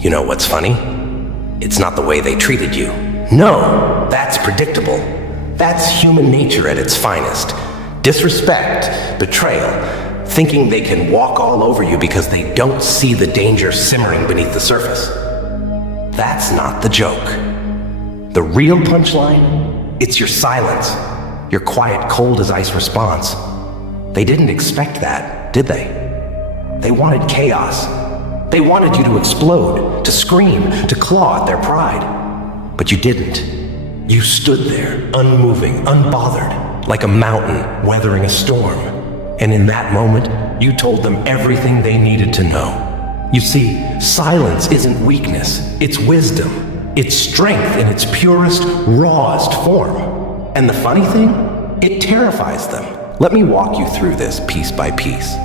You know what's funny? It's not the way they treated you. No, that's predictable. That's human nature at its finest. Disrespect, betrayal, thinking they can walk all over you because they don't see the danger simmering beneath the surface. That's not the joke. The real punchline? It's your silence. Your quiet, cold as ice response. They didn't expect that, did they? They wanted chaos. They wanted you to explode, to scream, to claw at their pride. But you didn't. You stood there, unmoving, unbothered, like a mountain weathering a storm. And in that moment, you told them everything they needed to know. You see, silence isn't weakness, it's wisdom. It's strength in its purest, rawest form. And the funny thing? It terrifies them. Let me walk you through this piece by piece.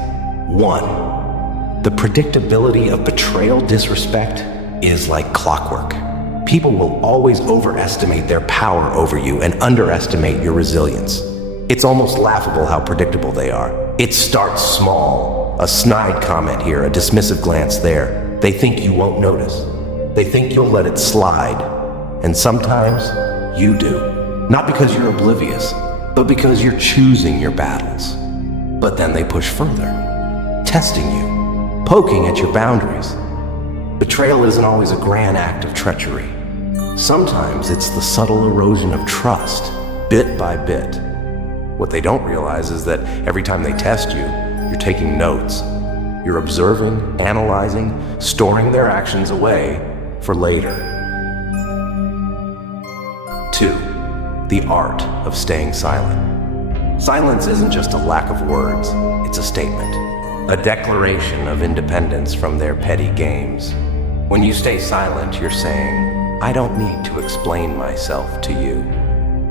1. The predictability of betrayal disrespect is like clockwork. People will always overestimate their power over you and underestimate your resilience. It's almost laughable how predictable they are. It starts small. A snide comment here, a dismissive glance there. They think you won't notice. They think you'll let it slide. And sometimes you do. Not because you're oblivious, but because you're choosing your battles. But then they push further, testing you, poking at your boundaries. Betrayal isn't always a grand act of treachery. Sometimes it's the subtle erosion of trust, bit by bit. What they don't realize is that every time they test you, you're taking notes. You're observing, analyzing, storing their actions away for later. 2. The art of staying silent. Silence isn't just a lack of words, it's a statement. A declaration of independence from their petty games. When you stay silent, you're saying, I don't need to explain myself to you.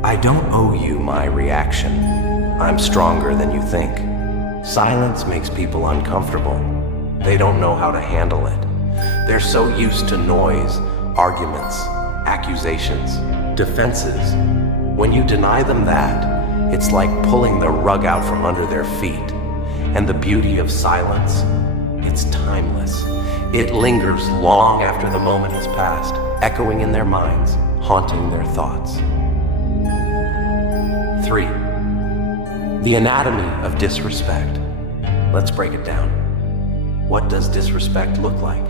I don't owe you my reaction. I'm stronger than you think. Silence makes people uncomfortable. They don't know how to handle it. They're so used to noise, arguments, accusations, defenses. When you deny them that, it's like pulling the rug out from under their feet. And the beauty of silence, it's timeless. It lingers long after the moment has passed, echoing in their minds, haunting their thoughts. 3. The anatomy of disrespect. Let's break it down. What does disrespect look like?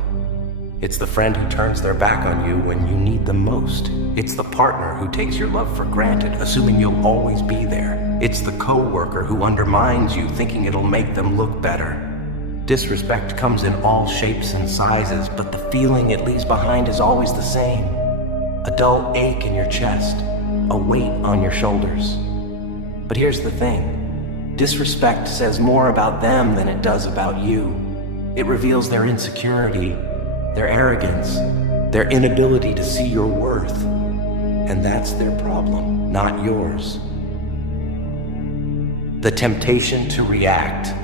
It's the friend who turns their back on you when you need them most. It's the partner who takes your love for granted, assuming you'll always be there. It's the co-worker who undermines you, thinking it'll make them look better. Disrespect comes in all shapes and sizes, but the feeling it leaves behind is always the same. A dull ache in your chest, a weight on your shoulders. But here's the thing. Disrespect says more about them than it does about you. It reveals their insecurity, their arrogance, their inability to see your worth. And that's their problem, not yours. The temptation to react.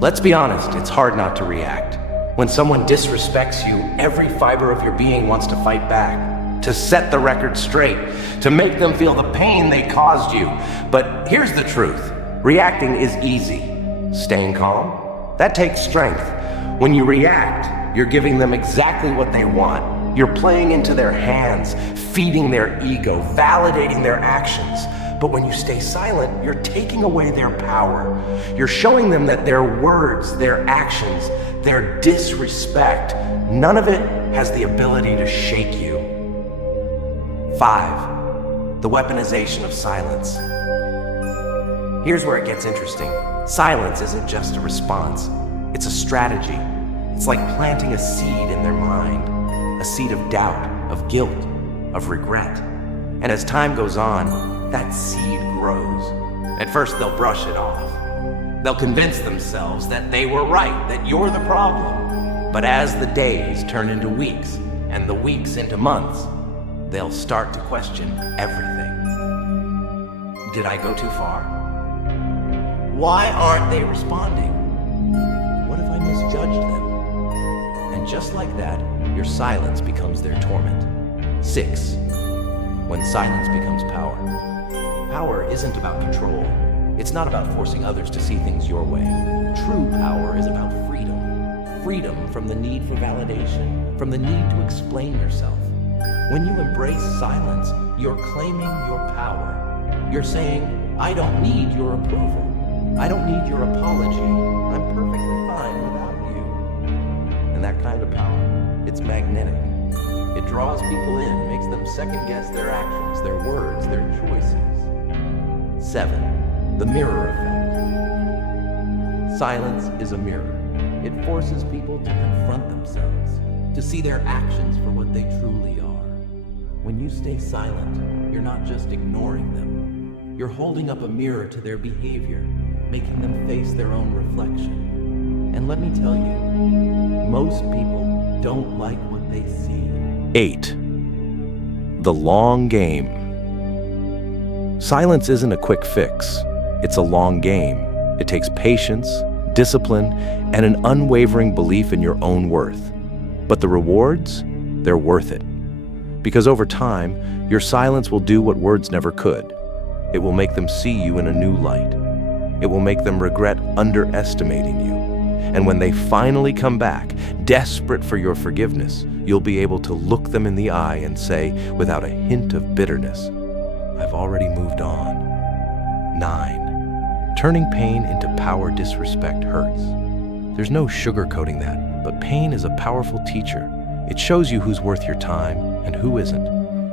Let's be honest, it's hard not to react. When someone disrespects you, every fiber of your being wants to fight back, to set the record straight, to make them feel the pain they caused you. But here's the truth. Reacting is easy. Staying calm? That takes strength. When you react, you're giving them exactly what they want. You're playing into their hands, feeding their ego, validating their actions. But when you stay silent, you're taking away their power. You're showing them that their words, their actions, their disrespect, none of it has the ability to shake you. 5. The weaponization of silence. Here's where it gets interesting. Silence isn't just a response. It's a strategy. It's like planting a seed in their mind, a seed of doubt, of guilt, of regret. And as time goes on, that seed grows. At first, they'll brush it off. They'll convince themselves that they were right, that you're the problem. But as the days turn into weeks, and the weeks into months, they'll start to question everything. Did I go too far? Why aren't they responding? What if I misjudged them? And just like that, your silence becomes their torment. 6. When silence becomes power. Power isn't about control. It's not about forcing others to see things your way. True power is about freedom. freedom from the need for validation, from the need to explain yourself. When you embrace silence, you're claiming your power. You're saying, I don't need your approval. I don't need your apology. I'm perfectly fine without you. And that kind of power, it's magnetic. It draws people in, makes them second guess their actions, their words, their choices. 7. The mirror effect. Silence is a mirror. It forces people to confront themselves, to see their actions for what they truly are. When you stay silent, you're not just ignoring them. You're holding up a mirror to their behavior, making them face their own reflection. And let me tell you, most people don't like what they see. 8. The long game. Silence isn't a quick fix. It's a long game. It takes patience, discipline, and an unwavering belief in your own worth. But the rewards, they're worth it. Because over time, your silence will do what words never could. It will make them see you in a new light. It will make them regret underestimating you. And when they finally come back, desperate for your forgiveness, you'll be able to look them in the eye and say, without a hint of bitterness, I've already moved on. 9. Turning pain into power disrespect hurts. There's no sugarcoating that, but pain is a powerful teacher. It shows you who's worth your time and who isn't.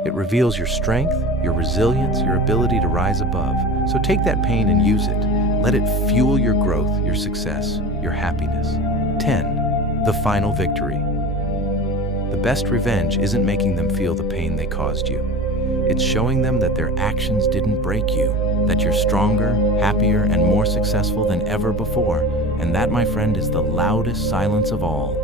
It reveals your strength, your resilience, your ability to rise above. So take that pain and use it. Let it fuel your growth, your success, your happiness. 10. The final victory. The best revenge isn't making them feel the pain they caused you. It's showing them that their actions didn't break you, that you're stronger, happier, and more successful than ever before. And that, my friend, is the loudest silence of all.